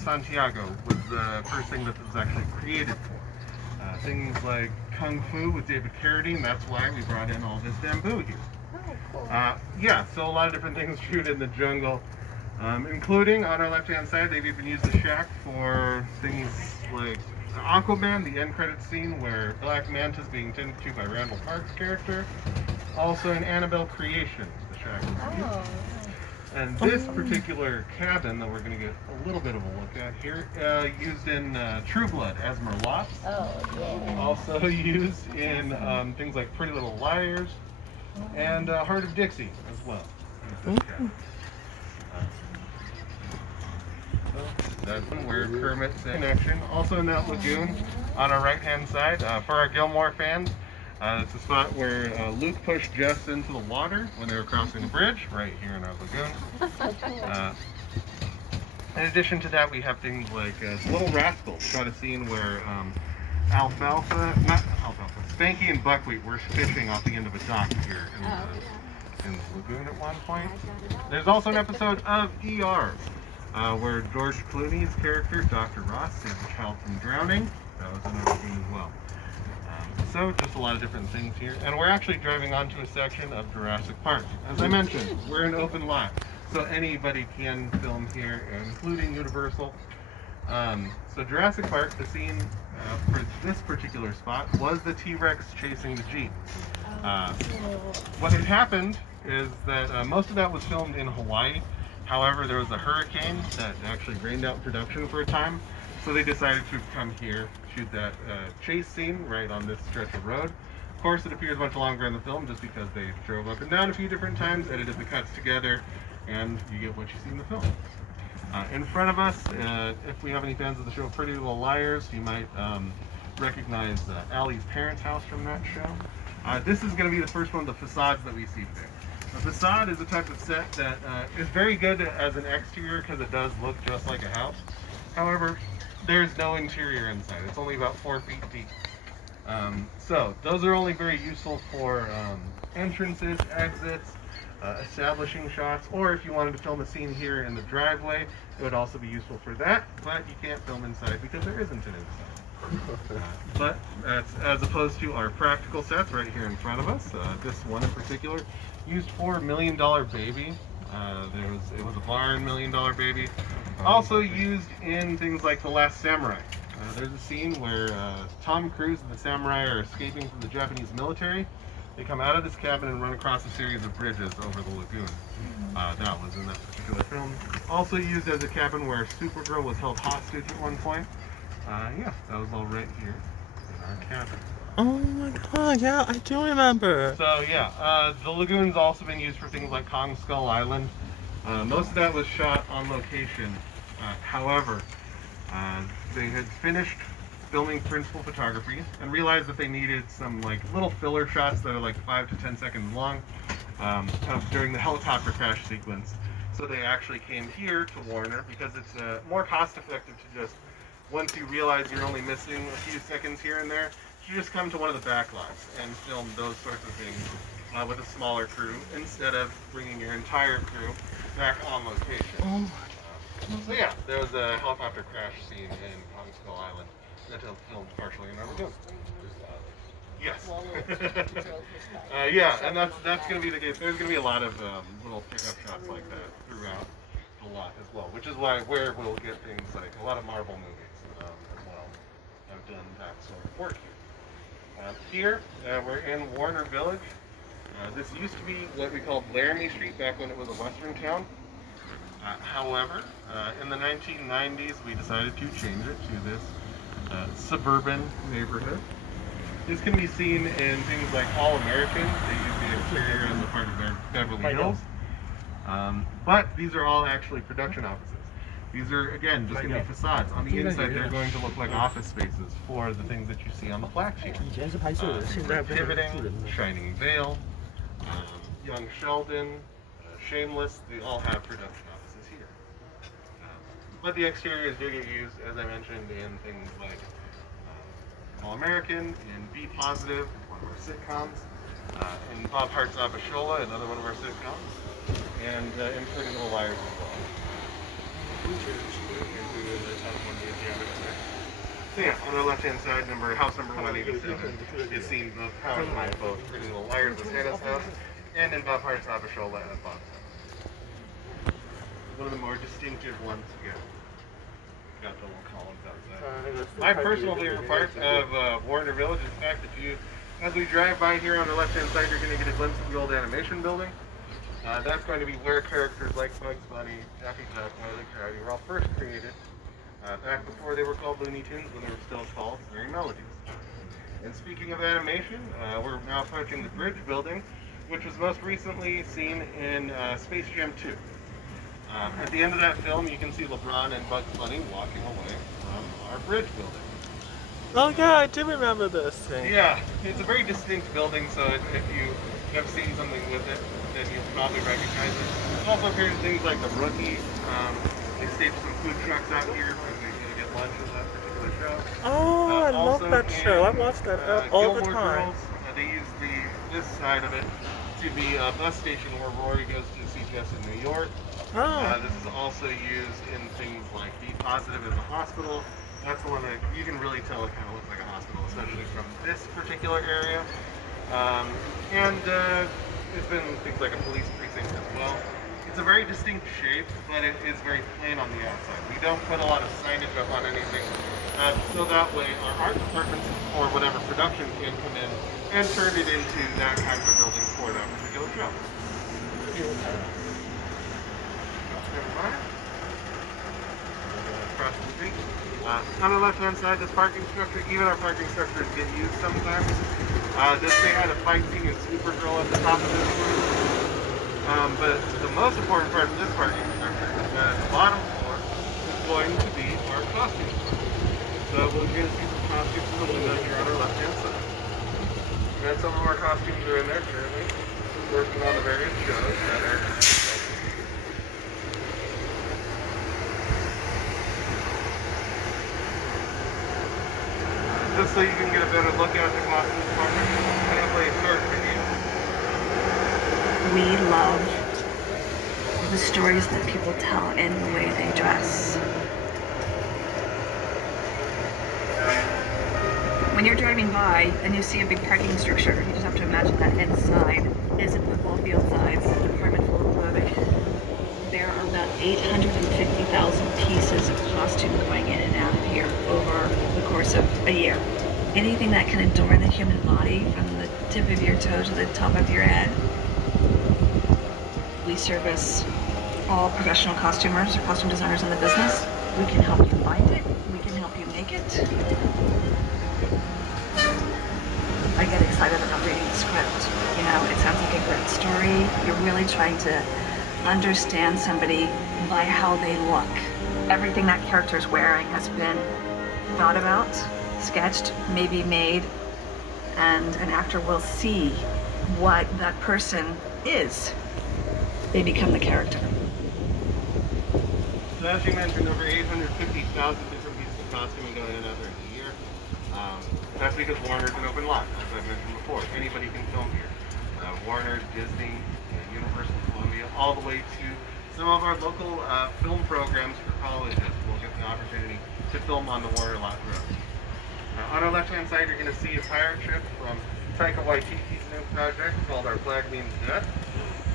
Santiago was the first thing that was actually created for. Things like Kung Fu with David Carradine, that's why we brought in all this bamboo here. Oh, cool. Yeah, so a lot of different things shoot in the jungle, including on our left-hand side, they've even used the shack for things like Aquaman, the end credits scene where Black Manta's being tended to by Randall Park's character. Also in Annabelle Creation, the shack was used. Oh. And this particular cabin that we're going to get a little bit of a look at here, used in True Blood as Merlot. Oh, yeah. Also used in things like Pretty Little Liars and Heart of Dixie as well. This cabin. So that's where Kermit's in action. Also in that lagoon on our right-hand side, for our Gilmore fans, it's a spot where Luke pushed Jess into the water when they were crossing the bridge, right here in our lagoon. In addition to that, we have things like Little Rascals. Got a scene where Spanky and Buckwheat were fishing off the end of a dock here in the lagoon at one point. There's also an episode of ER where George Clooney's character, Dr. Ross, saved a child from drowning. That was in the lagoon as well. So just a lot of different things here. And we're actually driving onto a section of Jurassic Park. As I mentioned, we're an open lot, so anybody can film here, including Universal. So Jurassic Park, the scene for this particular spot was the T-Rex chasing the Jeep. What had happened is that most of that was filmed in Hawaii. However, there was a hurricane that actually rained out production for a time. So they decided to come here, shoot that chase scene right on this stretch of road. Of course, it appears much longer in the film just because they drove up and down a few different times, edited the cuts together, and you get what you see in the film. In front of us, if we have any fans of the show Pretty Little Liars, you might recognize Allie's parents' house from that show. This is going to be the first one of the facades that we see today. A facade is a type of set that is very good as an exterior because it does look just like a house. However, there's no interior inside. It's only about 4 feet deep. So those are only very useful for entrances, exits, establishing shots, or if you wanted to film a scene here in the driveway, it would also be useful for that, but you can't film inside because there isn't an inside. But that's as opposed to our practical sets right here in front of us. This one in particular used for $1 Million Baby. It was a barn $1 Million Baby. Also used in things like The Last Samurai. There's a scene where Tom Cruise and the samurai are escaping from the Japanese military. They come out of this cabin and run across a series of bridges over the lagoon. That was in that particular film. Also used as a cabin where Supergirl was held hostage at one point. Yeah, that was all right here in our cabin. Oh my god, yeah, I do remember. So yeah, the lagoon's also been used for things like Kong Skull Island. Most of that was shot on location. However, they had finished filming principal photography and realized that they needed some like little filler shots that are like 5 to 10 seconds long during the helicopter crash sequence. So they actually came here to Warner because it's more cost effective to just, once you realize you're only missing a few seconds here and there, you just come to one of the back lots and film those sorts of things with a smaller crew instead of bringing your entire crew back on location. So yeah, there was a helicopter crash scene in Kong Skull Island that filmed partially in our lagoon. Yes. Yeah, and that's going to be the case. There's going to be a lot of little pickup shots like that throughout the lot as well, which is where we'll get things like a lot of Marvel movies as well. I've done that sort of work here. Here, we're in Warner Village. This used to be what we called Laramie Street back when it was a western town. However, in the 1990s, we decided to change it to this suburban neighborhood. This can be seen in things like All American. They use the exterior as a part of their Beverly Hills. But these are all actually production offices. These are, again, just going to be facades. On the inside, they're going to look like office spaces for the things that you see on the plaques here. Pivoting, Shining Vale, Young Sheldon, Shameless, they all have production offices here. But the exteriors do get used, as I mentioned, in things like All American, in Be Positive, one of our sitcoms, in Bob Hart's Abishola, another one of our sitcoms, and in Pretty Little Liars as well. So yeah, on the left-hand side, house number 187 is seen both house by both original Liars of Santa's house and in Bob Hart's Abishola at Bob's house. One of the more distinctive ones again. Got the little columns outside. My personal favorite part of Warner Village is the fact that as we drive by here on the left-hand side, you're going to get a glimpse of the old animation building. That's going to be where characters like Bugs Bunny, Daffy Duck, Wile E. Coyote were all first created. Back before they were called Looney Tunes, when they were still called Merry Melodies. And speaking of animation, we're now approaching the bridge building, which was most recently seen in Space Jam 2. At the end of that film, you can see LeBron and Bugs Bunny walking away from our bridge building. Oh yeah, I do remember this thing. Yeah, it's a very distinct building, so if you have seen something with it, then you'll probably recognize it. It also appears in things like The Rookie. They staged some food trucks out here for you to get lunch in that particular show. Oh, I love that show. I watched that all the Gilmore time. Girls, they use this side of it to be a bus station where Rory goes to see Jess in New York. Oh. This is also used in things like Be Positive as a hospital. That's the one that you can really tell it kind of looks like a hospital, especially from this particular area. It's been things like a police precinct as well. It's a very distinct shape, but it is very plain on the outside. We don't put a lot of signage up on anything, so that way our art departments or whatever production can come in and turn it into that kind of a building for that particular show. Across the street. On the left-hand side, this parking structure, even our parking structures get used sometimes. This thing had a fight scene in Supergirl at the top of this room. But the most important part of this parking structure is that the bottom floor is going to be our costume floor. So we're going to see some costumes from the window here on our left-hand side. And some of our costumes are in there currently, working on the various shows that are just so you can get a better look at the costume department, I'm going to play a short video. We love the stories that people tell in the way they dress. When you're driving by and you see a big parking structure, you just have to imagine that inside is a football field size department full of clothing. There are about 850,000 pieces of costume going in and out of here over the course of a year. Anything that can adorn the human body from the tip of your toe to the top of your head. We service all professional costumers or costume designers in the business. We can help you find it. We can help you make it. I get excited about reading the script. You know, it sounds like a great story. You're really trying to understand somebody by how they look. Everything that character is wearing has been thought about, sketched, maybe made, and an actor will see what that person is. They become the character. So as you mentioned, over 850,000 different pieces of costuming going in and out there in a year. That's because Warner's an open lot, as I mentioned before. Anybody can film here. Warner, Disney, Universal, Columbia, all the way to some of our local film programs for colleges will get the opportunity to film on the Warner lot road. On our left-hand side, you're going to see a pirate ship from Taika Waititi's new project called Our Flag Means Death.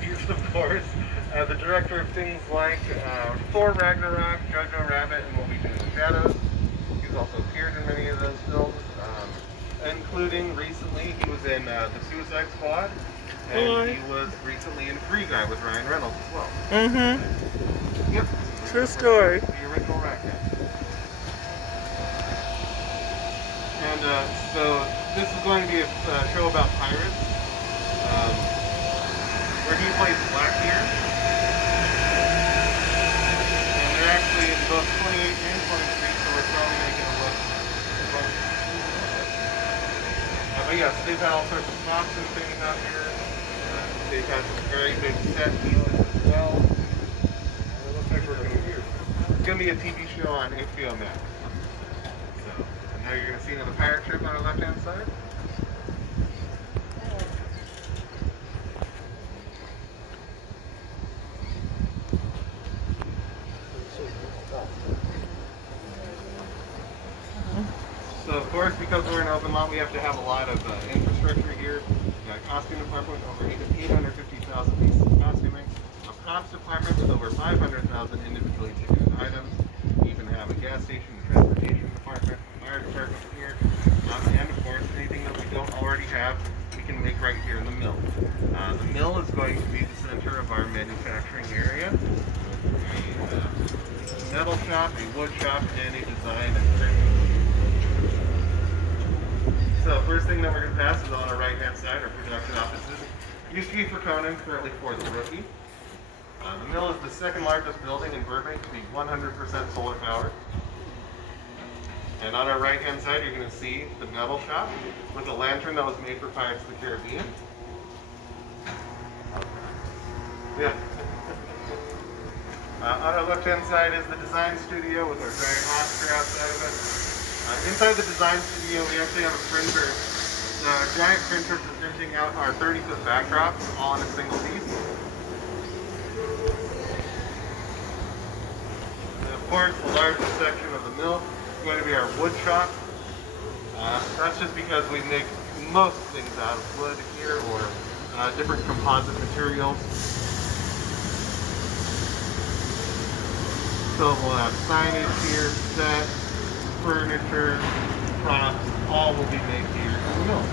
He's, of course, the director of things like Thor Ragnarok, Jojo Rabbit, and What We Do in the Shadows. He's also appeared in many of those films, including recently he was in The Suicide Squad, and he was recently in Free Guy with Ryan Reynolds as well. Mm-hmm. Yep. True story. The original Ragnar. And so this is going to be a show about pirates, where he plays Blackbeard. And they're actually in both 28 and 23, so we're probably going to get a look at both. But yes, they've had all sorts of props and things out here. They've had some very big set pieces as well. And it looks like we're going to hear. It's going to be a TV show on HBO Max. So, and now you're going to see another pirate ship on our left-hand side. because we're an open lot, we have to have a lot of infrastructure here. We've got a costume department with over 850,000 pieces of costuming, a props department with over 500,000 individually ticketed items. We even have a gas station, a transportation department, fire department here, and of course anything that we don't already have, we can make right here in the mill. The mill is going to be the center of our manufacturing area. A metal shop, a wood shop, and a design and printing. So first thing that we're going to pass is on our right hand side, our production offices. Used to be for Conan, currently for the Rookie. The mill is the second largest building in Burbank to be 100% solar powered. And on our right hand side you're going to see the metal shop with a lantern that was made for Pirates of the Caribbean. Yeah. On our left hand side is the design studio with our giant Oscar outside of it. Inside the design studio we actually have a printer, a giant printer for printing out our 30-foot backdrops all in a single piece. And of course the largest section of the mill is going to be our wood shop. That's just because we make most things out of wood here or different composite materials. So we'll have signage here, set, furniture, props, all will be made here in the mill.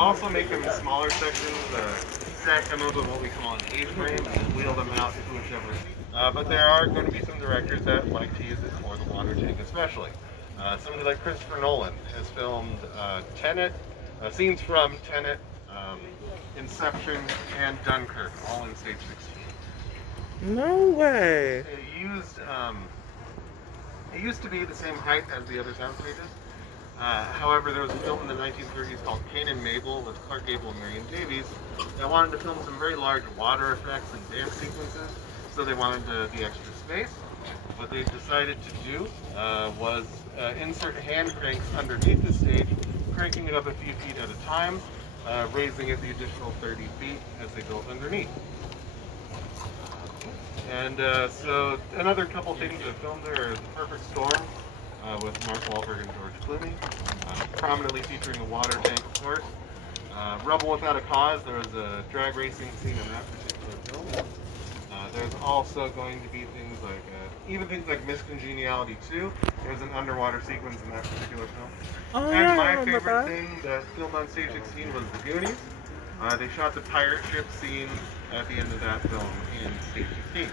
Also make them in smaller sections, stack them over what we call an A-frame, and wheel them out to whichever. But there are going to be some directors that like to use it for the water tank especially. Somebody like Christopher Nolan has filmed Tenet, scenes from Tenet, Inception, and Dunkirk, all in stage 16. No way! It used to be the same height as the other sound stages. However, there was a film in the 1930s called Cain and Mabel with Clark Gable and Marion Davies that wanted to film some very large water effects and dance sequences, so they wanted the extra space. What they decided to do was insert hand cranks underneath the stage, cranking it up a few feet at a time, raising it the additional 30 feet as they built underneath. And so another couple things that filmed there is The Perfect Storm, with Mark Wahlberg and George Clooney, prominently featuring the water tank, of course. Rebel Without a Cause, there was a drag racing scene in that particular film. There's also going to be things like, even things like Miss Congeniality 2, there's an underwater sequence in that particular film. Oh, and yeah, my favorite thing that filmed on stage 16 was the Goonies. They shot the pirate ship scene at the end of that film in stage 16.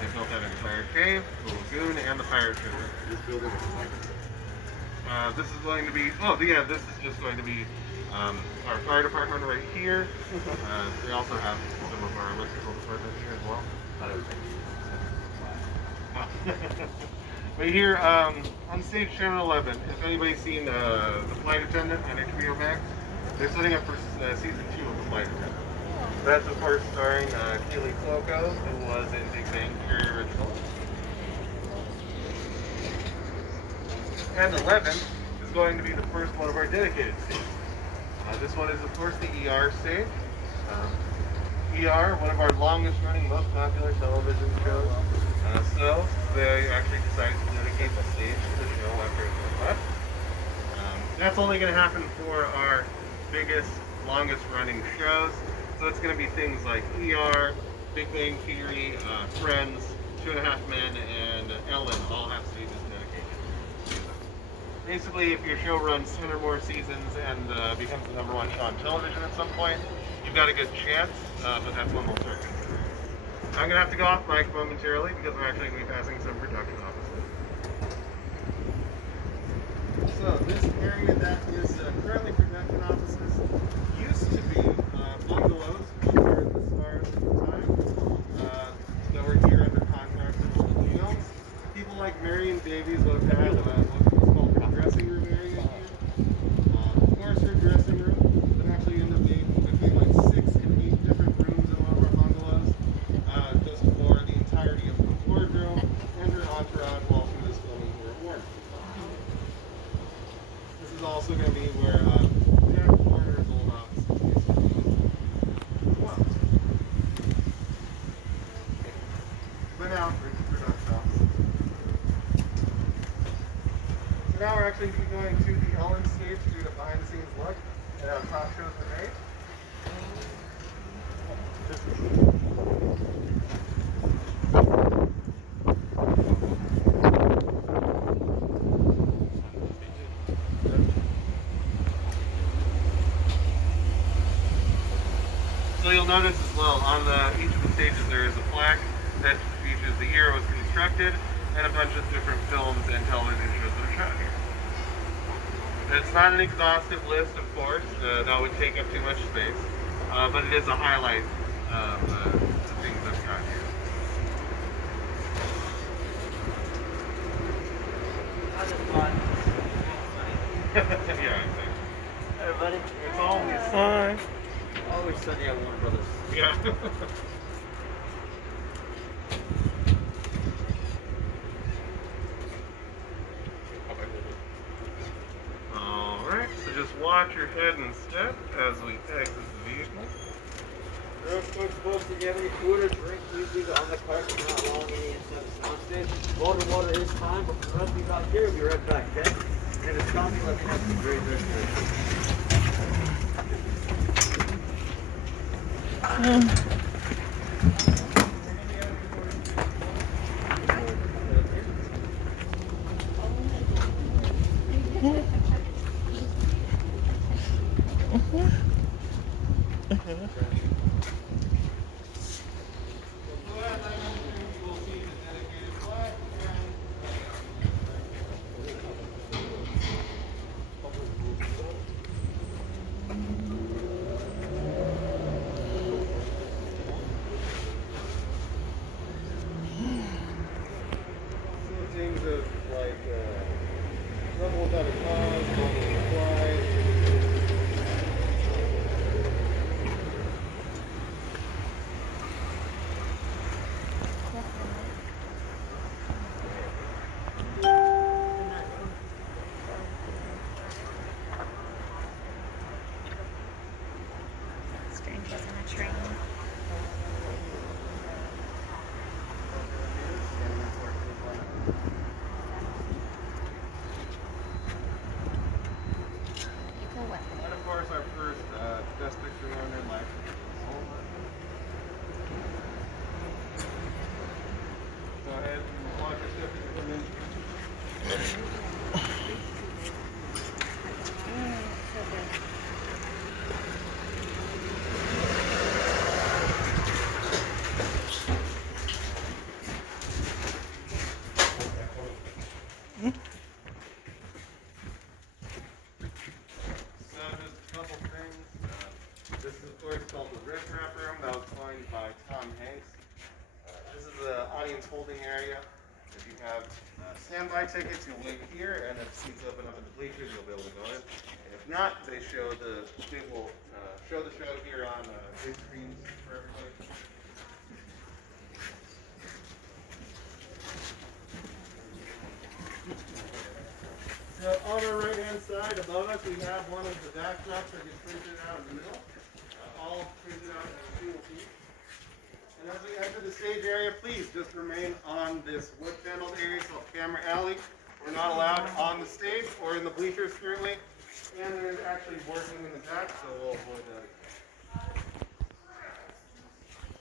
They built that entire cave, the lagoon, and the pirate ship. This building is this is going to be, this is just going to be our fire department right here. They also have some of our electrical department here as well. But here on stage 10 and 11, if anybody's seen The Flight Attendant on HBO Max, they're setting up for season 2 of The Flight Attendant. That's of course starring Kaylee Cuoco, who was in Big Bang Theory original. And 11 is going to be the first one of our dedicated stages. This one is of course the ER stage. ER, one of our longest running, most popular television shows. So they actually decided to dedicate the stage to the show after it was left. That's only going to happen for our biggest, longest running shows. So it's going to be things like ER, Big Bang Theory, Friends, 2.5 Men, and Ellen all have stages dedicated to them. Basically, if your show runs 10 or more seasons and becomes the #1 show on television at some point, you've got a good chance, but that's when they'll start considering. I'm going to have to go off mic momentarily because I'm actually going to be passing some production offices. So this area that is currently production offices used to be bungalows here at the Stars at the time that were here under contract with the Lyons. People like Marion Davies would have had what was called the dressing room area here. Of course, her dressing room would actually end up being between like 6 and 8 different rooms in one of our bungalows, just for the entirety of the wardrobe and her entourage while she was filming her awards. This is also going to be where Jack Warner's old office used to be as well. But now, we're in production office. So now we're actually going to the Ellen stage to do a behind-the-scenes look at how top shows were made. So you'll notice as well, on each of the stages there is a plaque that features the year it was constructed and a bunch of different films and television shows that are shot here. It's not an exhaustive list, of course, that would take up too much space, but it is a highlight of the things that are shot here. Yeah, exactly. Hey everybody. It's always Hi. Always sunny at Warner Brothers. yeah. Alright, so just watch your head and step as we exit the vehicle. Real quick, folks, if you have any food or drink, please leave it on the cart. We're not allowing any inside the soundstage. Water is fine, but for the rest of you out here, we'll be right back, okay? And if it's coffee, let me have some great Things of like trouble without a cause, money supply. Strangers on a train. And of course, our first best picture winner in life. Go ahead and watch your step as you come in. So just a couple things. This is of course called the Riffraff Room. That was coined by Tom Hanks. This is the audience holding area. If you have standby tickets, you'll wait here, and if seats open up in the bleachers, you'll be able to go in. And if not, they will show the show here on big screens for everybody. So on our right-hand side above us, we have one of the backdrops that gets printed out in the middle, all printed out in a single piece. And as we enter the stage area, please just remain on this wood-paneled area called Camera Alley. We're not allowed on the stage or in the bleachers currently, and there's actually working in the back, so we'll avoid that.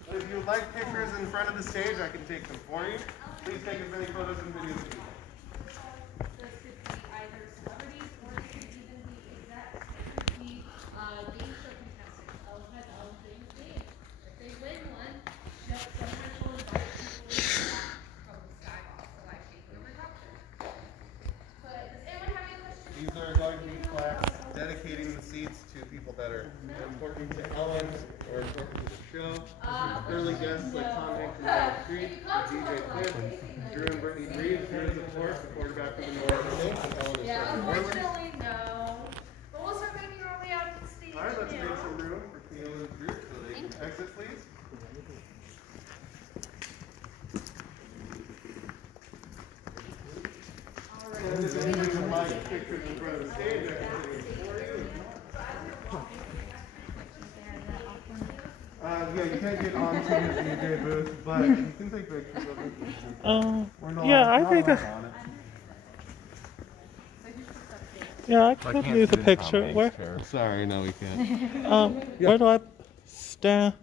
But if you would like pictures in front of the stage, I can take them for you. Please take as many photos and videos as you can. people that are important to Ellen or important to the show. Early guests like Tom Hanks and Meryl Streep, DJ Cliff, Drew and Brittany Reeves. Drew is, of course, the quarterback of the North Saints. Ellen is Yeah, Trevor Warner. unfortunately, no. But we'll start making our way out to the stage. All right, let's now. make some room for Cleo and Drew so they can exit, please. And this is some live pictures in front of the stage. Yeah, you can't get on to the DJ booth, but you can take pictures of it. Yeah, I think that. Yeah, I could use a picture. Where? Sorry, no, we can't. Where do I stand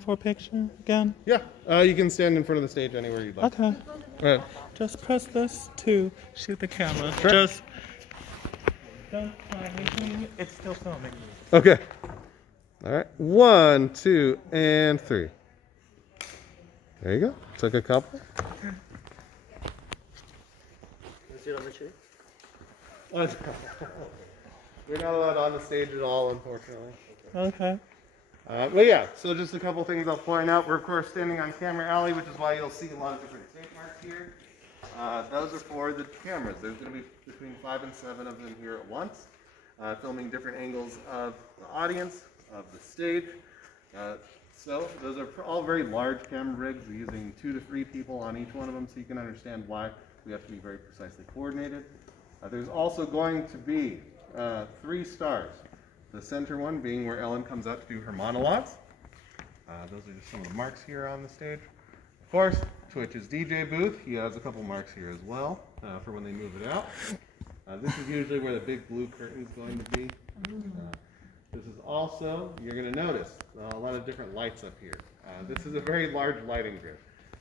for a picture again? Yeah, you can stand in front of the stage anywhere you'd like. Okay. All right. Just press this to shoot the camera. Just don't try anything. It's still filming. Okay. All right. 1, 2, and 3. There you go. Took a couple. Let's do it on the chair. We're not allowed on the stage at all, unfortunately. Okay. But yeah, so just a couple things I'll point out. We're of course standing on Camera Alley, which is why you'll see a lot of different tape marks here. Those are for the cameras. There's going to be between 5 and 7 of them here at once, filming different angles of the audience, of the stage. So those are all very large camera rigs. We're using 2 to 3 people on each one of them, so you can understand why we have to be very precisely coordinated. There's also going to be 3 stars. The center one being where Ellen comes out to do her monologues. Those are just some of the marks here on the stage. Of course, Twitch's DJ booth. He has a couple marks here as well for when they move it out. This is usually where the big blue curtain is going to be. This is also, you're going to notice, a lot of different lights up here. This is a very large lighting grid.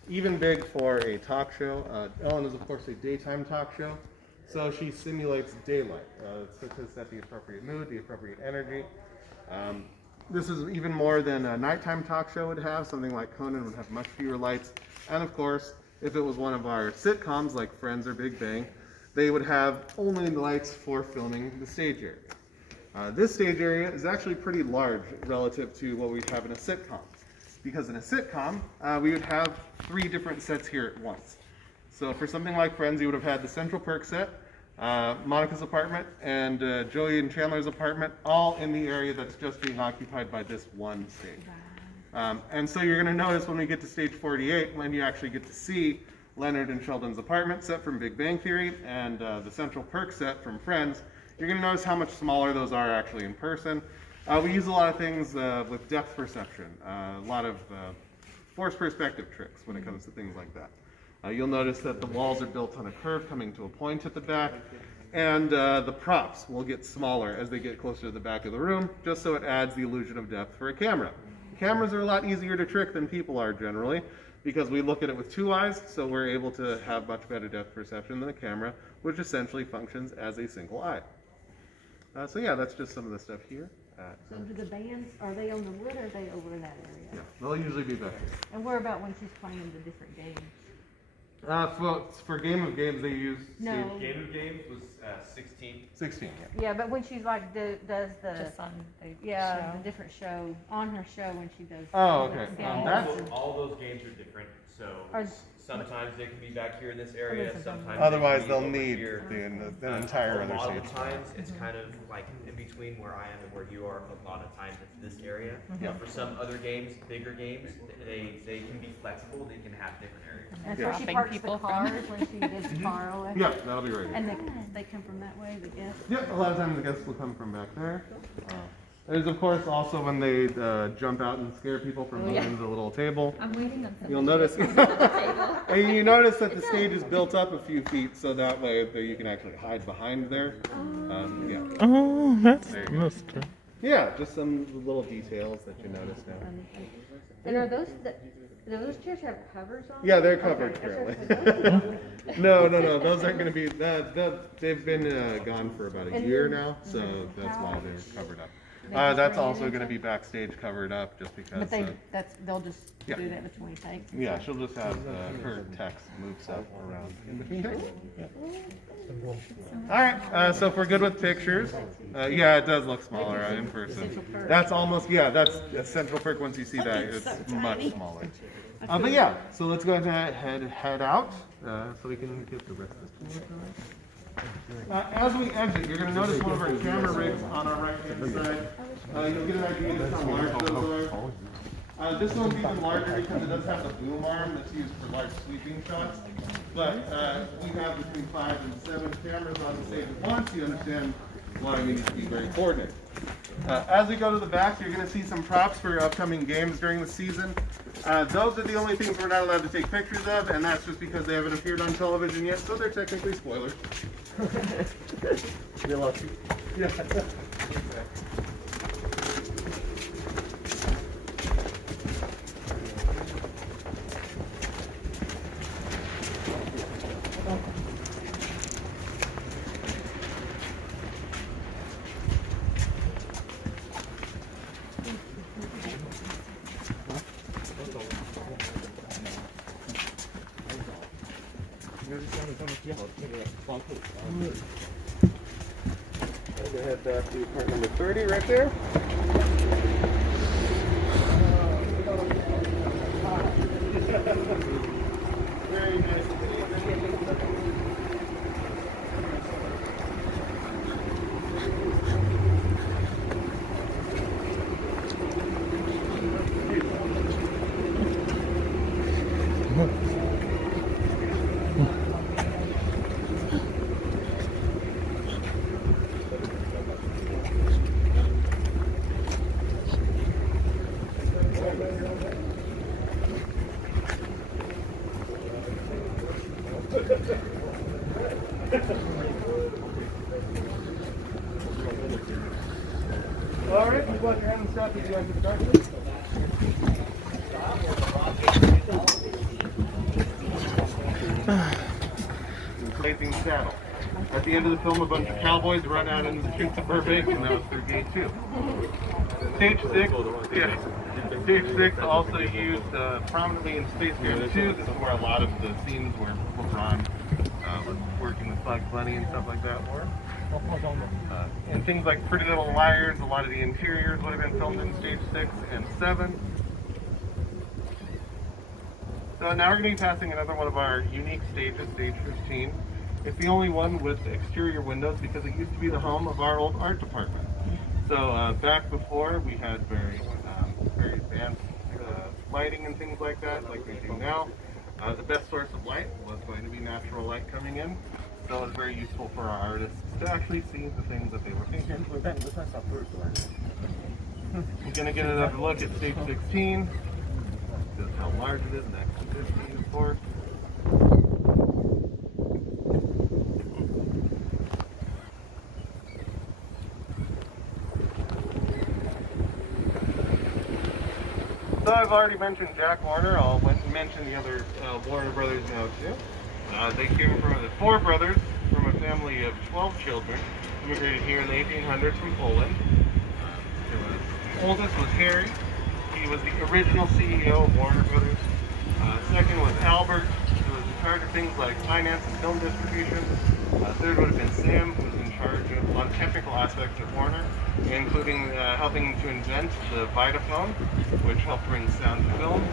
Even big for a talk show. Ellen is, of course, a daytime talk show. So she simulates daylight, to set the appropriate mood, the appropriate energy. This is even more than a nighttime talk show would have. Something like Conan would have much fewer lights. And of course, if it was one of our sitcoms like Friends or Big Bang, they would have only lights for filming the stage area. This stage area is actually pretty large relative to what we have in a sitcom. Because in a sitcom, we would have 3 different sets here at once. So for something like Friends, you would have had the Central Perk set, Monica's apartment, and Joey and Chandler's apartment, all in the area that's just being occupied by this one stage. And so you're going to notice when we get to stage 48, when you actually get to see Leonard and Sheldon's apartment set from Big Bang Theory and the Central Perk set from Friends, you're going to notice how much smaller those are actually in person. We use a lot of things with depth perception, a lot of forced perspective tricks when it comes to things like that. You'll notice that the walls are built on a curve coming to a point at the back, and the props will get smaller as they get closer to the back of the room, just so it adds the illusion of depth for a camera. Cameras are a lot easier to trick than people are generally, because we look at it with 2 eyes, so we're able to have much better depth perception than a camera, which essentially functions as a single eye. So yeah, that's just some of the stuff here. So do the bands, are they on the wood or are they over in that area? Yeah, they'll usually be back here. And where about when she's playing the different games? For Game of Games, they use No. Game of Games was 16. 16. Yeah, but when she's like does the Just on the the show. different show on her show when she does. Oh, okay. Yeah. That's All those games are different, so Are- sometimes they can be back here in this area, sometimes otherwise they they'll can be need over here. the entire A other lot stage. of the times, it's kind of like in between where I am and where you are. A lot of times it's this area. Yeah. For some other games, bigger games, they can be flexible. They can have different areas. That's Yeah. where she Stopping parks people the from- cars when she does the car away. Yeah, that'll be right. And they come from that way, the guests. Yeah, a lot of times the guests will come from back there. There's of course also when they jump out and scare people from behind the little table. I'm waiting on something. You'll notice, and you notice that the stage is built up a few feet, so that way you can actually hide behind there. Yeah, Oh, that's There you go. Mister. yeah, just some little details that you notice now. And are those do those chairs have covers on? Yeah, they're them? covered Okay, currently. No, those aren't going to be. They've been gone for about a year now, so that's why they're covered up. That's also going to be backstage covered up just because. But they'll just do that between takes. Yeah, she'll just have her text move stuff around in between takes. All right, so if we're good with pictures, yeah, it does look smaller in person. That's almost, yeah, that's a Central Perk. Once you see that, it's much smaller. But yeah, so let's go ahead and head out so we can get the rest of this. As we exit, you're going to notice one of our camera rigs on our right-hand side. You'll get an idea of how large those are. This one's even larger because it does have the boom arm that's used for large sweeping shots. But we have between 5 and 7 cameras on the stage at once. You understand why we need to be very coordinated. As we go to the back, you're going to see some props for upcoming games during the season. Those are the only things we're not allowed to take pictures of, and that's just because they haven't appeared on television yet, so they're technically spoilers. You're lucky. Yeah. Head back to part number 30 right there. Very nice. All right, you got your hand and stuff. You guys get started. Blazing Saddle. At the end of the film, a bunch of cowboys run out into the streets of Burbank, and that was through gate 2. Stage 6, yeah. Stage 6 also used prominently in Space Jam 2. This is where a lot of the scenes where LeBron was working with Bugs Bunny and stuff like that were. And things like Pretty Little Liars, a lot of the interiors would have been filmed in Stage 6 and 7. So now we're going to be passing another one of our unique stages, Stage 15. It's the only one with exterior windows because it used to be the home of our old art department. So back before, we had very advanced lighting and things like that, like we do now. The best source of light was going to be natural light coming in. So it was very useful for our artists to actually see the things that they were painting. We're going to get another look at Stage 16. Just how large it is, next to 15, of course. So I've already mentioned Jack Warner. I'll mention the other Warner brothers now too. They came from the 4 brothers from a family of 12 children, immigrated here in the 1800s from Poland. Oldest was Harry. He was the original CEO of Warner Brothers. Second was Albert, who was in charge of things like finance and film distribution. Third would have been Sam, who was in charge of a lot of technical aspects of Warner, including helping to invent the Vitaphone, which helped bring sound to film.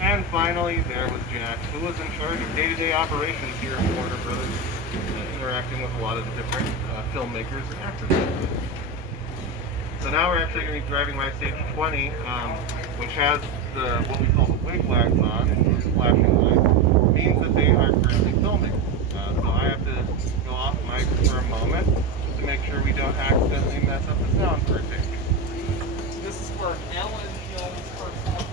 And finally, there was Jack, who was in charge of day-to-day operations here at Warner Brothers, interacting with a lot of the different filmmakers and actors. So now we're actually going to be driving by Stage 20, which has what we call the wig wax on, and those flashing lights. Means that they are currently filming. So I have to go off mic for a moment to make sure we don't accidentally mess up the sound for a take. This is for Ellen Jones' first.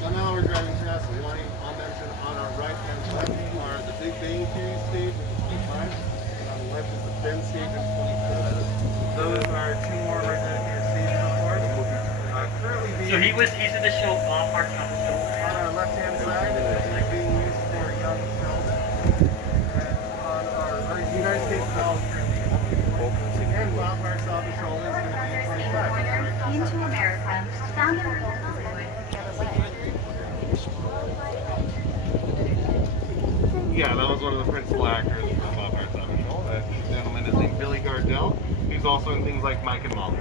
So now we're driving past Lyon. I'll mention on our right-hand side are the Big Bang Theory So he's in the show Ballpark on the show. On our left-hand side, it's being used for young children. And on our United States Bell and Bob Marks off the shoulder is going to be 25. Came to America, found a little Hollywood. Yeah, that was one of the principal actors for Bob Marks off the shoulder. That gentleman is named Billy Gardell. He's also in things like Mike and Molly.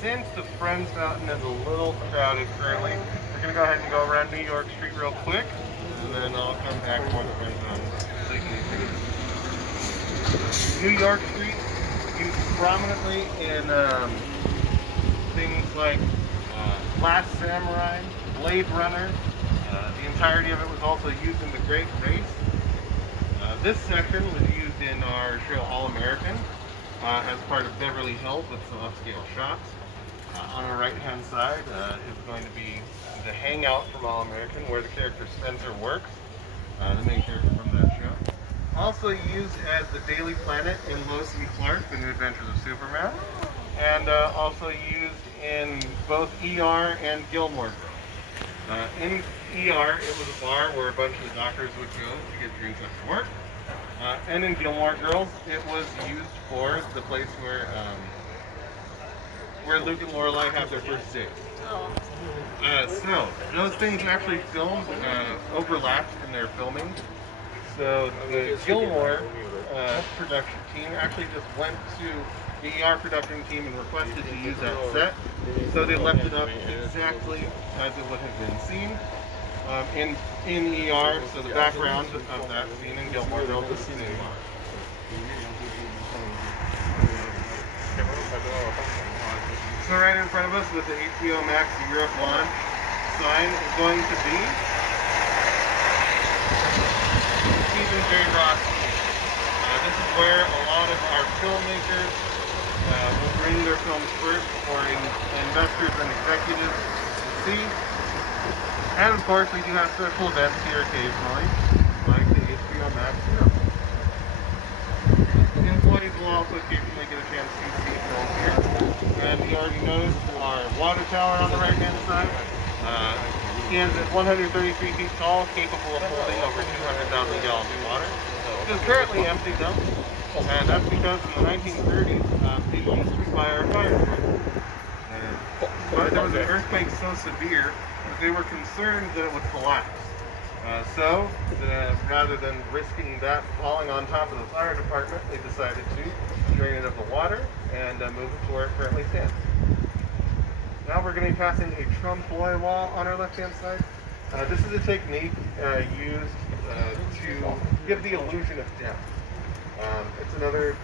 Since the Friends Mountain is a little crowded currently, we're going to go ahead and go around New York Street real quick, and then I'll come back for the Friends Mountain. So you can see. New York Street used prominently in things like Last Samurai, Blade Runner. The entirety of it was also used in The Great Race. This section was used in our show All American as part of Beverly Hills with some upscale shots. On our right-hand side is going to be the hangout from All American, where the character Spencer works, the main character from that show. Also used as the Daily Planet in Lois and Clark, The New Adventures of Superman, and also used in both ER and Gilmore Girls. In ER, it was a bar where a bunch of the doctors would go to get drinks after work, and in Gilmore Girls, it was used for the place where Luke and Lorelai have their first date. So, those things actually filmed, overlapped in their filming. So, the Gilmore production team actually just went to the ER production team and requested to use that set. So they left it up exactly as it would have been seen in ER. So the background of that scene in Gilmore Girls is seen in ER. So right in front of us with the HBO Max Europe launch sign is going to be Stephen J. Ross. This is where a lot of our filmmakers will bring their films first for investors and executives to see. And of course we do have special events here occasionally, like the HBO Max Europe. Employees will also occasionally get a chance to see films here. And he already knows our water tower on the right-hand side. Stands at 133 feet tall, capable of holding over 200,000 gallons of water. It is currently empty though, and that's because in the 1930s, it used to fire fire department. But there was an earthquake so severe that they were concerned that it would collapse. So, rather than risking that falling on top of the fire department, they decided to drain it of the water and move it to where it currently stands. Now we're going to be passing a trompe-l'oeil wall on our left-hand side. This is a technique used to give the illusion of depth. It's another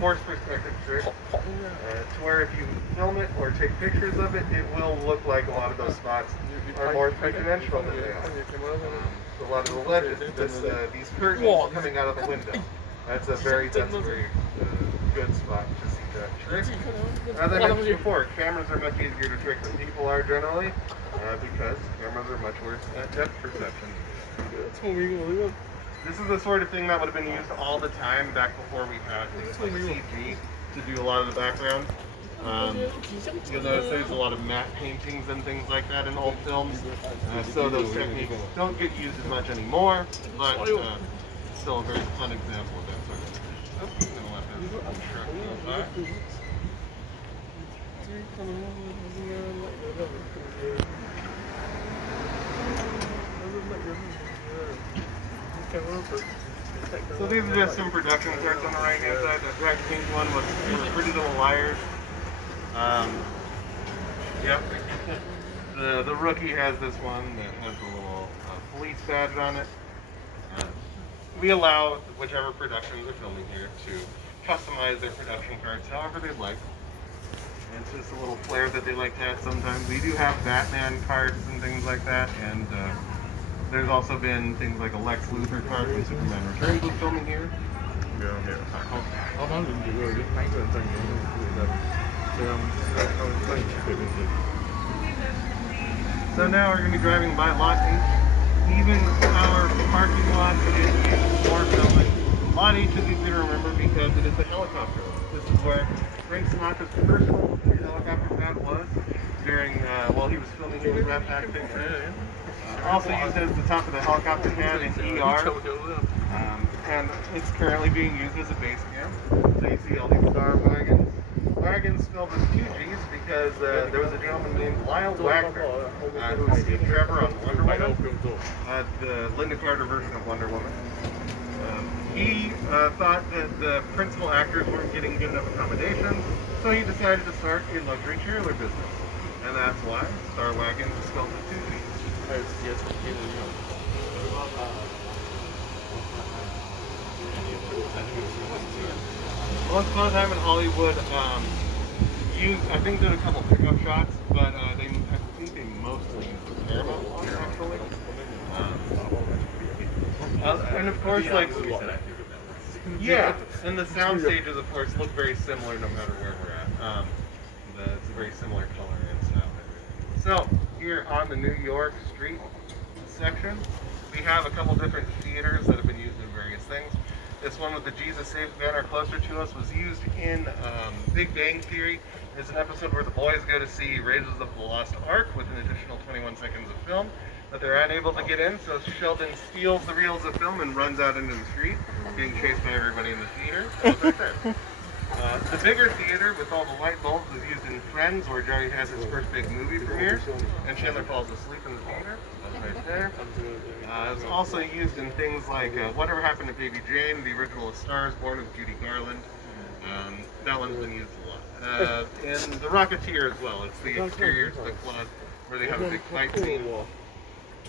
forced perspective trick to where if you film it or take pictures of it, it will look like a lot of those spots are more three-dimensional than they are. A lot of the ledges, these curtains coming out of the window. That's a very good spot to see that trick. As I mentioned before, cameras are much easier to trick than people are generally, because cameras are much worse at depth perception. This is the sort of thing that would have been used all the time back before we had things like CG to do a lot of the background. You'll notice there's a lot of matte paintings and things like that in old films, so those techniques don't get used as much anymore, but still a very fun example of that sort of thing. Oops, I'm gonna let this truck go by. So these are just some production cards on the right hand side. The Black Pink one was Pretty Little Liars. Yep. The rookie has this one that has a little police badge on it. We allow whichever productions are filming here to customize their production cards however they'd like. And it's just a little flair that they like to add sometimes. We do have Batman cards and things like that, and there's also been things like a Lex Luthor card when Superman Returns was filming here. So now we're going to be driving by Lot 8. Even our parking lot is used for filming. Lot 8 is easy to remember because it is a helicopter. This is where Frank Sinatra's personal helicopter pad was during, while he was filming his rap acting. Also used as the top of the helicopter pad in ER. And it's currently being used as a base camp. So you see all these star wagons. Wagons spelled with 2 G's because there was a gentleman named Lyle Wagner who was Steve Trevor on Wonder Woman, the Linda Carter version of Wonder Woman. He thought that the principal actors weren't getting good enough accommodations, so he decided to start a luxury trailer business. And that's why Star Wagon is spelled with 2 G's. Once upon a time in Hollywood, I think did a couple pickup shots, but I think they mostly used the Paramount water actually. And of course, like, yeah, and the sound stages, of course, look very similar no matter where we're at. It's a very similar color and style. So here on the New York Street section, we have a couple different theaters that have been used in various things. This one with the Jesus Saves banner closer to us was used in Big Bang Theory. There's an episode where the boys go to see Raiders of the Lost Ark with an additional 21 seconds of film, but they're unable to get in, so Sheldon steals the reels of film and runs out into the street, being chased by everybody in the theater. So it's right there. The bigger theater with all the light bulbs is used in Friends, where Jerry has his first big movie premiere, and Chandler falls asleep in the theater. That's right there. It's also used in things like Whatever Happened to Baby Jane, the original A Star is Born with Judy Garland. That one's been used a lot. And The Rocketeer as well. It's the exterior to the club where they have a big fight scene.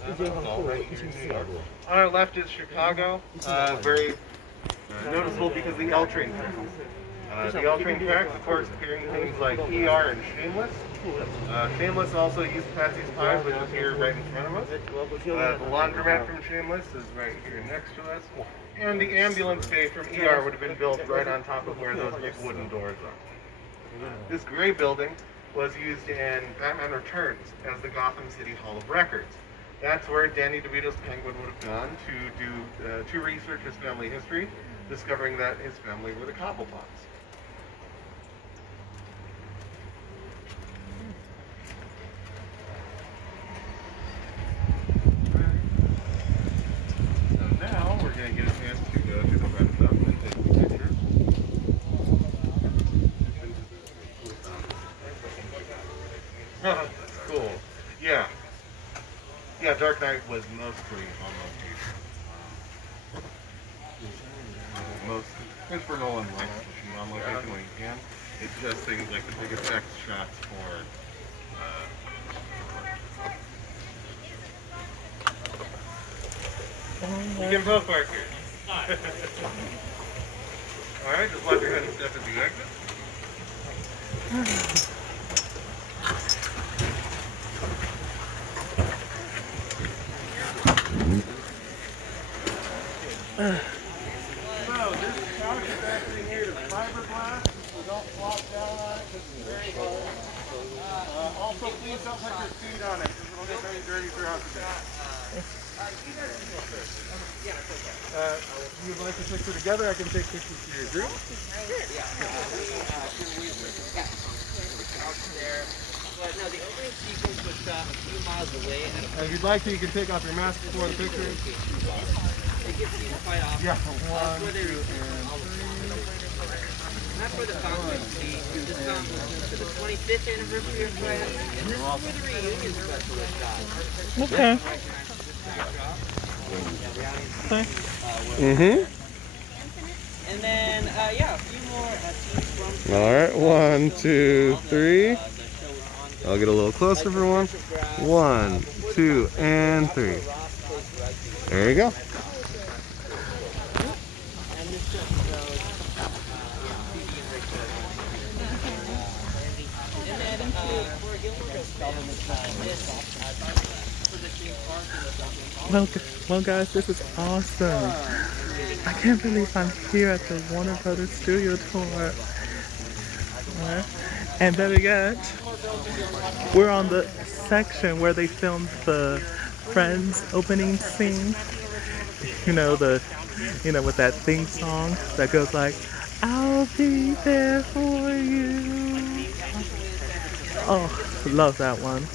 That's all right here in New York. On our left is Chicago. Very noticeable because the L train tracks. The L train tracks, of course, appearing things like ER and Shameless. Shameless also used Patsy's Pies, which is here right in front of us. The laundromat from Shameless is right here next to us. And the ambulance bay from ER would have been built right on top of where those big wooden doors are. This gray building was used in Batman Returns as the Gotham City Hall of Records. That's where Danny DeVito's Penguin would have gone to research his family history, discovering that his family were the Cobblepons. So now we're going to get a chance to go to the rest stop and take some pictures. That's cool. Yeah. Yeah, Dark Knight was mostly on location. Most Christopher Nolan likes to shoot on location when he can. It's just things like the big effects shots for you can both park here. Alright, just watch your head and step as you exit. So this couch is actually made of fiberglass, so don't flop down on it because it's very hard. Also, please don't put your feet on it because it'll get very dirty throughout the day. If you'd like to picture together, I can take pictures to your group. But no, the opening sequence was shot a few miles away. If you'd like to, you can take off your mask before the picture. It gets seen quite often. Yeah, 1, 2, and 3. That's where the fountain was seen. This fountain was used for the 25th anniversary of France, and this is where the reunion special was shot. Okay. And then, yeah, a few more scenes from. All right, 1, 2, 3. I'll get a little closer for one. 1, 2, and 3. There you go. Well, guys, this is awesome. I can't believe I'm here at the Warner Brothers Studio Tour. And better yet, We're on the section where they filmed the Friends opening scene. You know, with that theme song that goes like, I'll be there for you. Oh, love that one.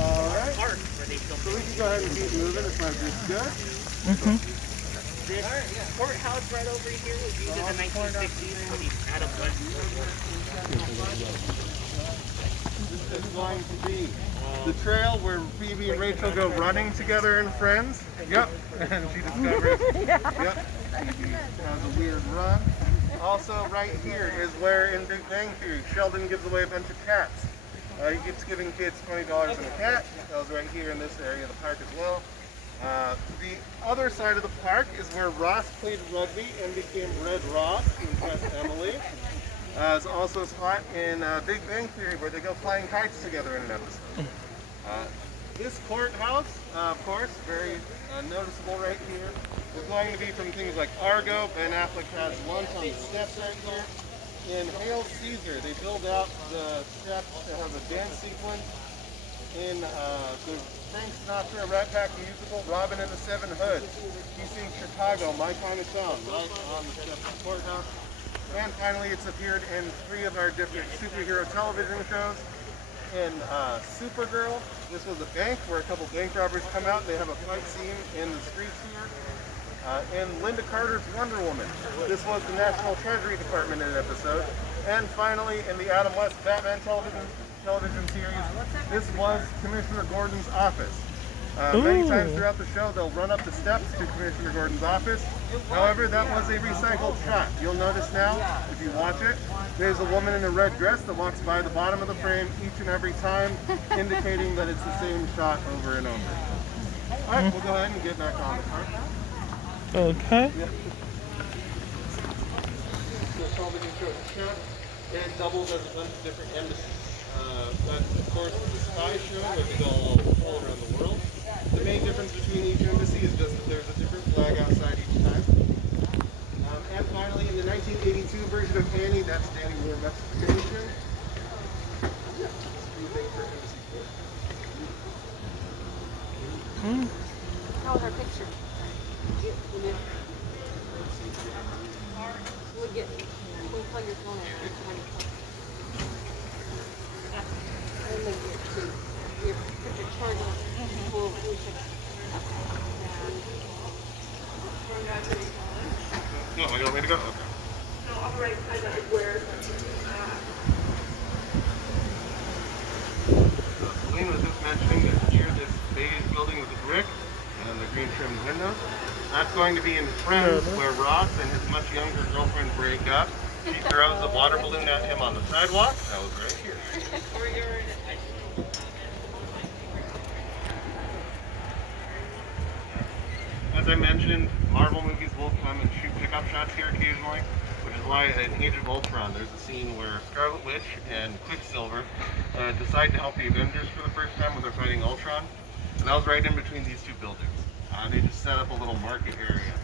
Alright. So we can go ahead and keep moving if my group's good. This courthouse right over here was used in the 1960s for the Adam West. This is going to be the trail where Phoebe and Rachel go running together in Friends. Yep. And she discovers, yep, Phoebe has a weird run. Also right here is where in Big Bang Theory, Sheldon gives away a bunch of cats. He keeps giving kids $20 and a cat. That was right here in this area of the park as well. The other side of the park is where Ross played rugby and became Red Ross to impress Emily. It's also a spot in Big Bang Theory where they go flying kites together in an episode. This courthouse, of course, very noticeable right here. Is going to be from things like Argo. Ben Affleck has lunch on the steps right here. In Hail Caesar, they build out the steps to have a dance sequence. In the Frank Sinatra Rat Pack musical, Robin and the Seven Hoods, you see Chicago, My Kind of Town, right on the steps of the courthouse. And finally, it's appeared in 3 of our different superhero television shows. In Supergirl, this was a bank where a couple bank robbers come out. They have a fight scene in the streets here. In Linda Carter's Wonder Woman, this was the National Treasury Department in an episode. And finally, in the Adam West Batman television series, this was Commissioner Gordon's office. Many times throughout the show, they'll run up the steps to Commissioner Gordon's office. However, that was a recycled shot. You'll notice now, if you watch it, there's a woman in a red dress that walks by the bottom of the frame each and every time, indicating that it's the same shot over and over. All right, we'll go ahead and get back on the park. Okay. Yeah. The television show is shot, and it doubles as a bunch of different embassies. That's, of course, the spy show where they go all around the world. The main difference between each embassy is just that there's a different flag outside each time. And finally, in the 1982 version of Annie, that's Danny Warbucks' creation. How was our picture? We'll plug your phone in. Put your charge on. We'll fix it. No, I got way to go. Okay. No, I'll write kind of where. Lynn was just mentioning that here, this beige building with the brick and the green trimmed windows. That's going to be in Friends, where Ross and his much younger girlfriend break up. She throws a water balloon at him on the sidewalk. That was right here. As I mentioned, Marvel movies will come and shoot pickup shots here occasionally, which is why in Age of Ultron there's a scene where Scarlet Witch and Quicksilver decide to help the Avengers for the first time when they're fighting Ultron. And I was right in between these two buildings. They just set up a little market area.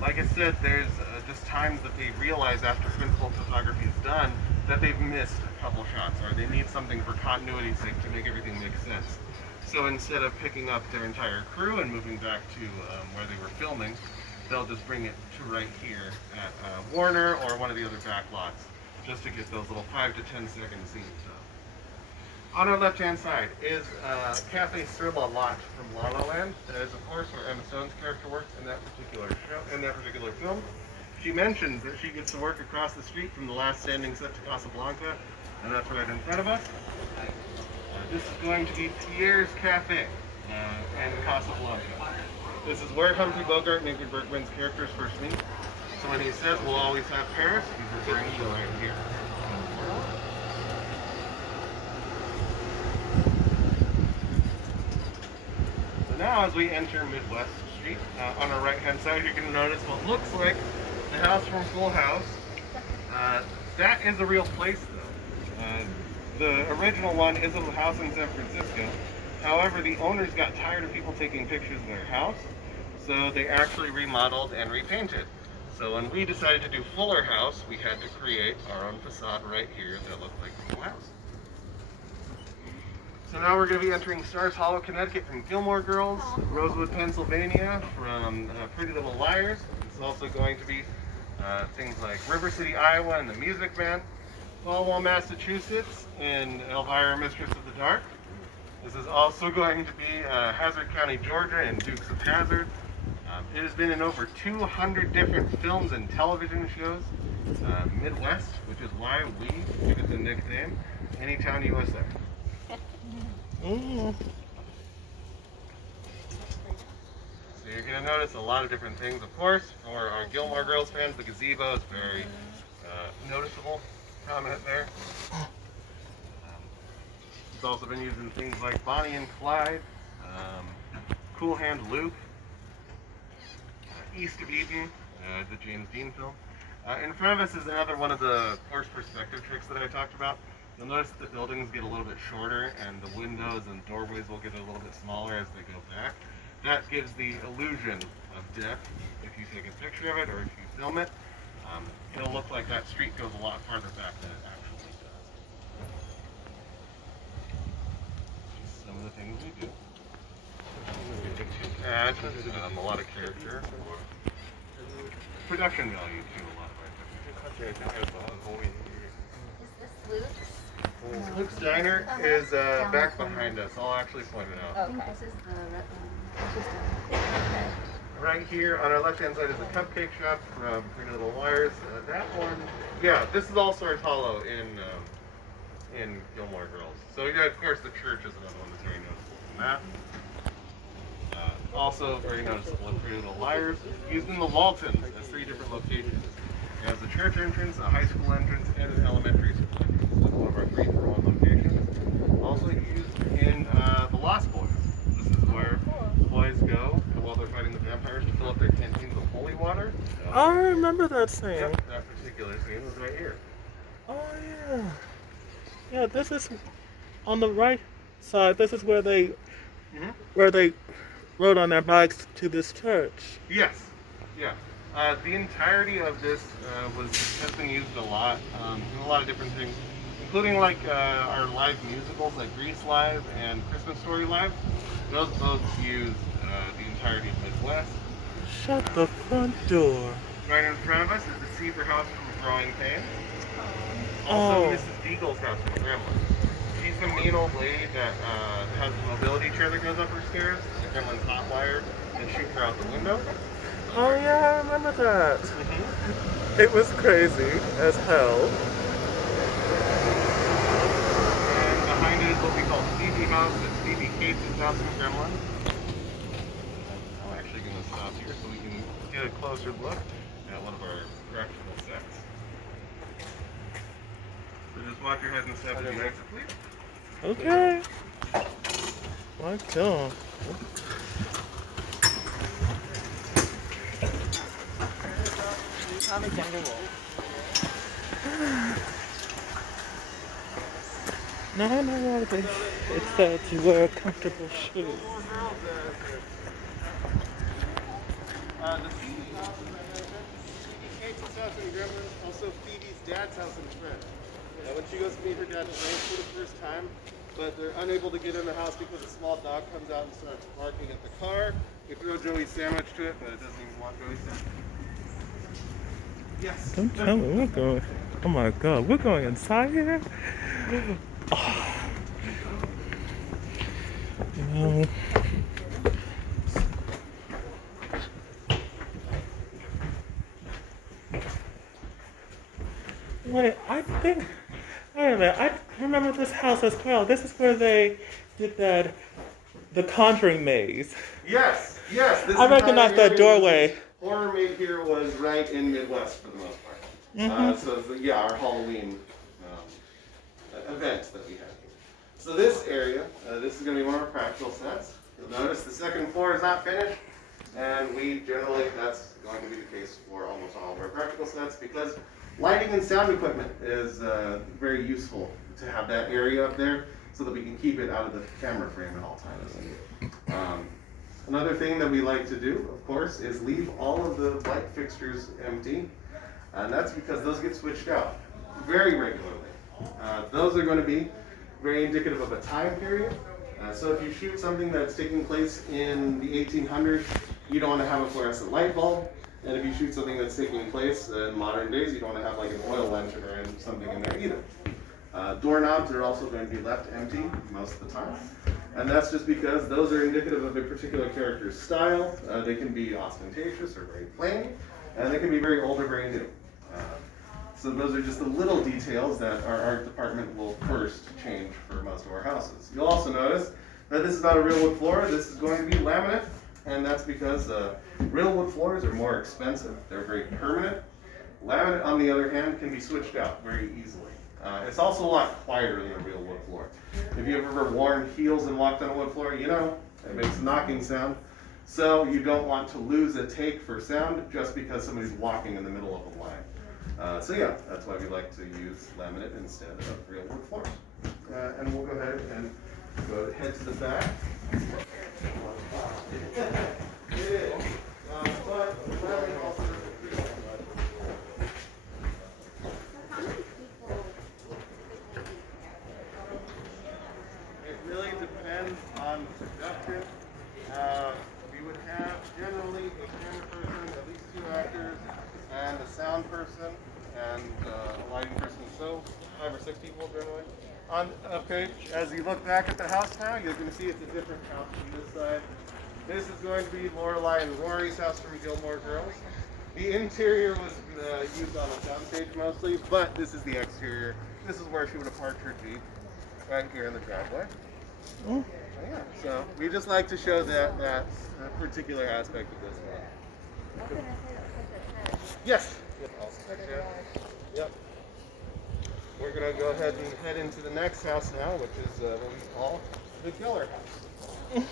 Like I said, there's just times that they realize after principal photography is done that they've missed a couple shots, or they need something for continuity's sake to make everything make sense. So instead of picking up their entire crew and moving back to where they were filming, they'll just bring it to right here at Warner or one of the other back lots, just to get those little 5 to 10 second scenes done. On our left-hand side is Cafe Surla lot from La La Land. That is, of course, where Emma Stone's character works in that particular show, in that particular film. She mentions that she gets to work across the street from the last standing set to Casablanca, and that's right in front of us. This is going to be Pierre's Cafe in Casablanca. This is where Humphrey Bogart and Ingrid Bergman's characters first meet. So when he says we'll always have Paris, he's referring to right here. now as we enter Midwest Street, on our right-hand side, you can notice what looks like the house from Full House. That is a real place, though. The original one is a house in San Francisco. However, the owners got tired of people taking pictures of their house, so they actually remodeled and repainted. So when we decided to do Fuller House, we had to create our own facade right here that looked like Full House. So now we're going to be entering Stars Hollow, Connecticut from Gilmore Girls, Rosewood, Pennsylvania from Pretty Little Liars. It's also going to be things like River City, Iowa and the Music Man, Falwell, Massachusetts in Elvira, Mistress of the Dark. This is also going to be Hazard County, Georgia in Dukes of Hazzard. It has been in over 200 different films and television shows. Midwest, which is why we give it the nickname Anytown, USA. Mm. So you're going to notice a lot of different things, of course. For our Gilmore Girls fans, the gazebo is very noticeable prominent there. It's also been used in things like Bonnie and Clyde, Cool Hand Luke, East of Eden, the James Dean film. In front of us is another one of the forced perspective tricks that I talked about. You'll notice that the buildings get a little bit shorter and the windows and doorways will get a little bit smaller as they go back. That gives the illusion of depth if you take a picture of it or if you film it. It'll look like that street goes a lot farther back than it actually does. Just some of the things we do. To add a lot of character or production value to a lot of our different. Is this Luke's? Luke's Diner is back behind us. I'll actually point it out. Okay. This is the Right here on our left-hand side is the Cupcake Shop from Pretty Little Liars. That one, yeah, this is all Stars Hollow in Gilmore Girls. So yeah, of course, the church is another one that's very noticeable from that. Also very noticeable in Pretty Little Liars, used in the Waltons as 3 different locations. It has a church entrance, a high school entrance, and an elementary school entrance. That's one of our 3 for 1 locations. Also used in The Lost Boys. This is where the boys go while they're fighting the vampires to fill up their canteens with holy water. I remember that scene. Yep, that particular scene was right here. Oh yeah. Yeah, this is on the right side. This is where they rode on their bikes to this church. Yes. Yeah. The entirety of this has been used a lot in a lot of different things, including like our live musicals like Grease Live and Christmas Story Live. Those both use the entirety of Midwest. Shut the front door. Right in front of us is the Caesar house from Growing Pains. Oh. Also, Mrs. Deagle's house from Gremlins. She's a mean old lady that has a mobility chair that goes up her stairs. The Gremlins hotwire and shoot her out the window. Oh yeah, I remember that. It was crazy as hell. And behind it is what we call Phoebe House. It's Phoebe Cates' house from Gremlins. I'm actually going to stop here so we can get a closer look at one of our practical sets. So just watch your head and step as you exit, please. Okay. My God. No, no, it said to wear comfortable shoes. The Phoebe Cates' house in Gremlins, also Phoebe's dad's house in Trent. When she goes to meet her dad for the first time, but they're unable to get in the house because a small dog comes out and starts barking at the car. We throw Joey's sandwich to it, but it doesn't even want Joey's sandwich. Yes. Don't tell me we're going. Oh my God, we're going inside here? Oh. You know. Wait, I think. Wait a minute, I remember this house as well. This is where they did the Conjuring maze. Yes, yes. This I recognize that doorway. Horror made here was right in Midwest for the most part. So yeah, our Halloween events that we had here. So this area, this is going to be one of our practical sets. You'll notice the second floor is not finished, and that's going to be the case for almost all of our practical sets because lighting and sound equipment is very useful to have that area up there so that we can keep it out of the camera frame at all times. Another thing that we like to do, of course, is leave all of the light fixtures empty, and that's because those get switched out very regularly. Those are going to be very indicative of a time period. So if you shoot something that's taking place in the 1800s, you don't want to have a fluorescent light bulb. And if you shoot something that's taking place in modern days, you don't want to have like an oil lantern or something in there either. Doorknobs are also going to be left empty most of the time. And that's just because those are indicative of a particular character's style. They can be ostentatious or very plain, and they can be very old or very new. So those are just the little details that our art department will first change for most of our houses. You'll also notice that this is not a real wood floor. This is going to be laminate, and that's because real wood floors are more expensive. They're very permanent. Laminate, on the other hand, can be switched out very easily. It's also a lot quieter than a real wood floor. If you've ever worn heels and walked on a wood floor, you know it makes a knocking sound. So you don't want to lose a take for sound just because somebody's walking in the middle of a line. So yeah, that's why we like to use laminate instead of real wood floors. And we'll go ahead and head to the back. It is, but laminate also really depends on production. We would have generally a camera person, at least 2 actors, and a sound person, and a lighting person. So 5 or 6 people generally. Okay, as you look back at the house now, you're going to see it's a different house from this side. This is going to be Lyon and Rory's house from Gilmore Girls. The interior was used on a soundstage mostly, but this is the exterior. This is where she would have parked her Jeep, right here in the driveway. Oh. Yeah, so we just like to show that particular aspect of this one. Yes. Yep. We're going to go ahead and head into the next house now, which is what we call the killer house.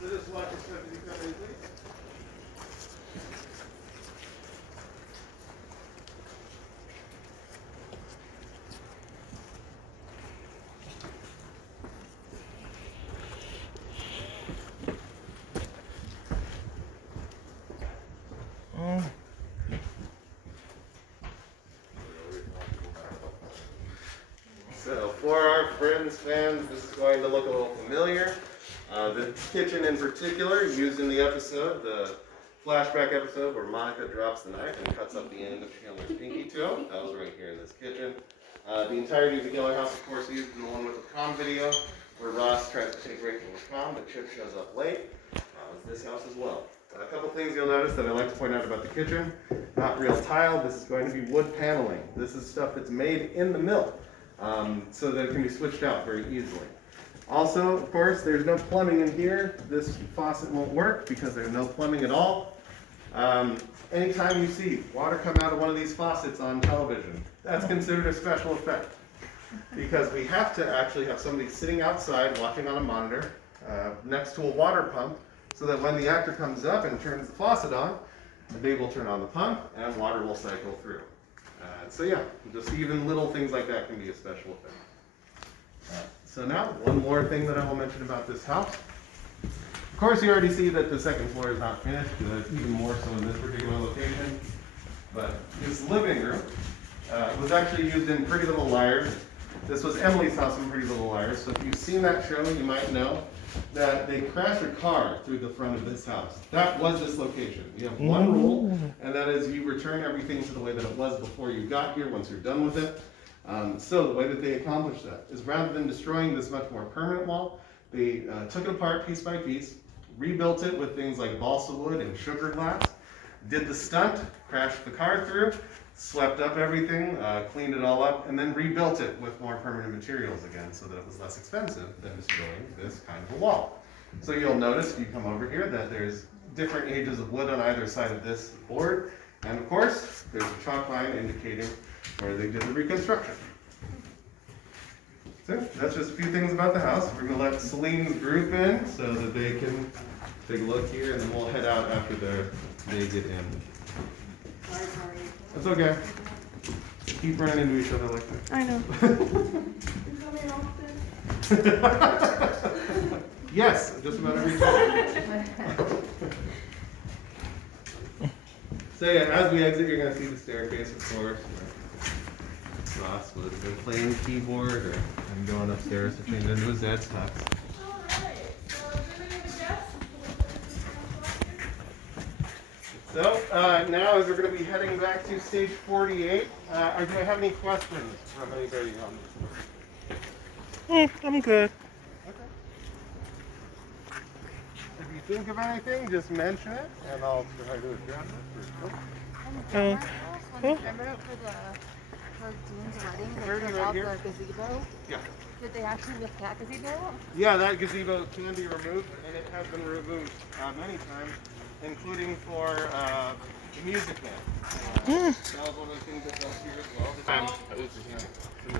So just watch your step as you come in, please. So for our friends, fans, this is going to look a little familiar. The kitchen in particular, used in the episode, the flashback episode where Monica drops the knife and cuts up the end of Chandler's pinky toe. That was right here in this kitchen. The entirety of the Killer House, of course, used in the one with the prom video, where Ross tries to take Rachel to prom, but Chip shows up late. Was this house as well. A couple things you'll notice that I like to point out about the kitchen. Not real tile, this is going to be wood paneling. This is stuff that's made in the mill, so that it can be switched out very easily. Also, of course, there's no plumbing in here. This faucet won't work because there's no plumbing at all. Anytime you see water come out of one of these faucets on television, that's considered a special effect. Because we have to actually have somebody sitting outside watching on a monitor next to a water pump, so that when the actor comes up and turns the faucet on, they will turn on the pump and water will cycle through. So yeah, just even little things like that can be a special effect. So now, one more thing that I will mention about this house. Of course, you already see that the second floor is not finished, even more so in this particular location. But this living room was actually used in Pretty Little Liars. This was Emily's house in Pretty Little Liars. So if you've seen that show, you might know that they crash a car through the front of this house. That was this location. You have one rule, and that is you return everything to the way that it was before you got here once you're done with it. So the way that they accomplished that is rather than destroying this much more permanent wall, they took it apart piece by piece, rebuilt it with things like balsa wood and sugar glass, did the stunt, crashed the car through, swept up everything, cleaned it all up, and then rebuilt it with more permanent materials again so that it was less expensive than destroying this kind of a wall. So you'll notice if you come over here that there's different ages of wood on either side of this board, And of course, there's a chalk line indicating where they did the reconstruction. So that's just a few things about the house. We're gonna let Celine's group in so that they can take a look here, and then we'll head out after they get in. Sorry. That's okay. Keep running into each other like that. I know. Yes, just about every time. So yeah, as we exit, you're gonna see the staircase, of course. Ross would have been playing keyboard or I'm going upstairs to change into his dad's tux. So now as we're going to be heading back to stage 48, do I have any questions from anybody on this? I'm good. Okay. If you think of anything, just mention it and I'll try to address it. For Dean's wedding, they Where took are you out right the gazebo. Yeah. Did they actually lift that gazebo? Yeah, that gazebo can be removed, and it has been removed many times, including for the music band. That was one of the things that's up here as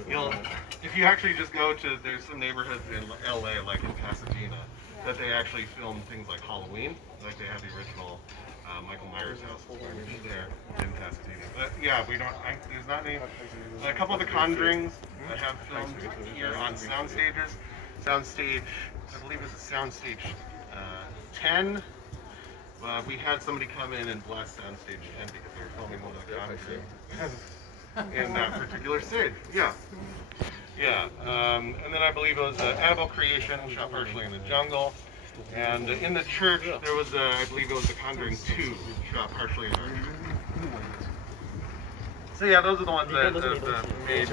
well. If you actually just go to, there's some neighborhoods in LA, like in Pasadena, that they actually film things like Halloween, like they have the original Michael Myers house there in Pasadena. But yeah, we don't, there's not any, a couple of the Conjurings that have filmed here on sound stages. Soundstage, I believe it's a soundstage 10. We had somebody come in and bless soundstage 10 because they were filming one of the Conjuring in that particular stage. Yeah. Yeah. And then I believe it was Annabelle Creation, shot partially in the jungle. And in the church, there was, I believe it was The Conjuring 2, shot partially in the church. So yeah, those are the ones that made.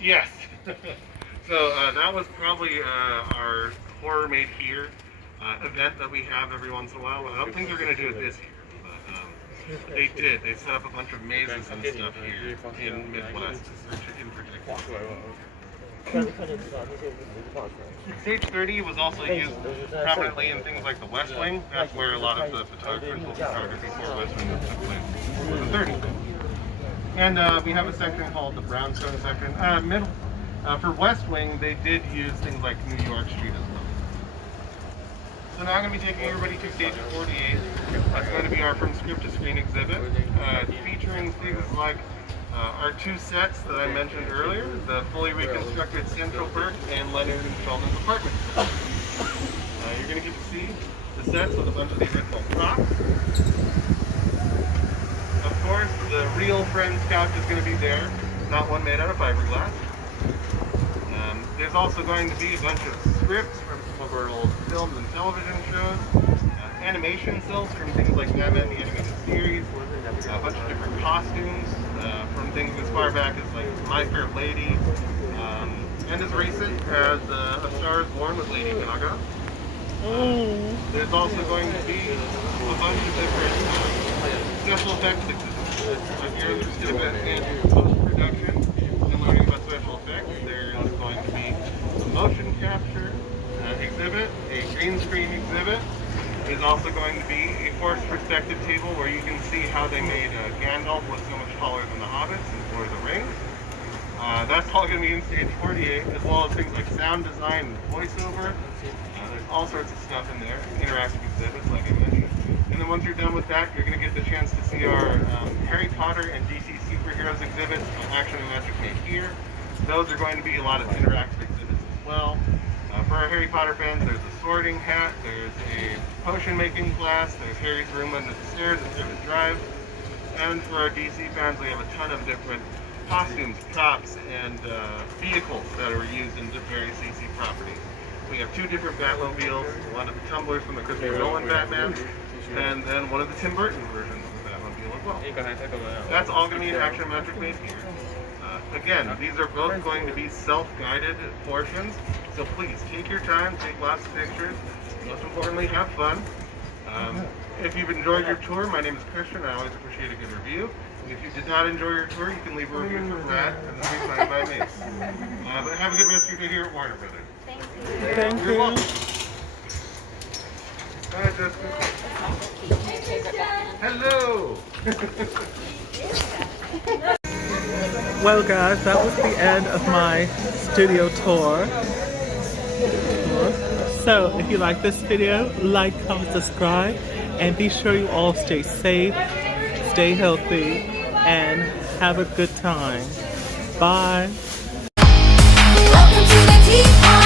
Yes. So that was probably our horror made here event that we have every once in a while. I don't think they're going to do it this year, but they did. They set up a bunch of mazes and stuff here in Midwest, in particular. Stage 30 was also used prominently in things like the West Wing. That's where a lot of the photography for West Wing took place. Was the 30. And we have a section called the Brownstone section. For West Wing, they did use things like New York Street as well. So now I'm going to be taking everybody to stage 48. That's going to be our From Script to Screen exhibit, featuring things like our two sets that I mentioned earlier, the fully reconstructed Central Park and Leonard and Sheldon's apartment. You're going to get to see the sets with a bunch of the original props. Of course, the real Friends couch is going to be there, not one made out of fiberglass. There's also going to be a bunch of scripts from some of our old films and television shows, animation stills from things like Batman the Animated Series, a bunch of different costumes from things as far back as like My Fair Lady, and as recent as A Star is Born with Lady Gaga. There's also going to be a bunch of different special effects exhibits. Here there's going to be post-production and learning about special effects. There's going to be a motion capture exhibit, a green screen exhibit. There's also going to be a forced perspective table where you can see how they made Gandalf look so much taller than the Hobbits in Lord of the Rings. That's all going to be in stage 48, as well as things like sound design and voiceover. There's all sorts of stuff in there, interactive exhibits like I mentioned. And then once you're done with that, you're going to get the chance to see our Harry Potter and DC Superheroes exhibits on Action and Magic Made Here. Those are going to be a lot of interactive exhibits as well. For our Harry Potter fans, there's a sorting hat, there's a potion making class, there's Harry's room under the stairs at Rivet Drive. And for our DC fans, we have a ton of different costumes, props, and vehicles that are used in the various DC properties. We have two different Batmobiles, one of the tumblers from the Christopher Nolan Batman, and then one of the Tim Burton versions of the Batmobile as well. That's all going to be in Action Magic Made Here. Again, these are both going to be self-guided portions, so please take your time, take lots of pictures, most importantly, have fun. If you've enjoyed your tour, my name is Christian, I always appreciate a good review. And if you did not enjoy your tour, you can leave a review for Brad, and it'll be signed by me. But have a good rest of your day here at Warner Brothers. Thank you. Thank You're you. welcome. Hi, Jessica. Hello. Well guys, that was the end of my studio tour. So if you like this video, like, comment, subscribe, and be sure you all stay safe, stay healthy, and have a good time. Bye. Welcome to the tea party.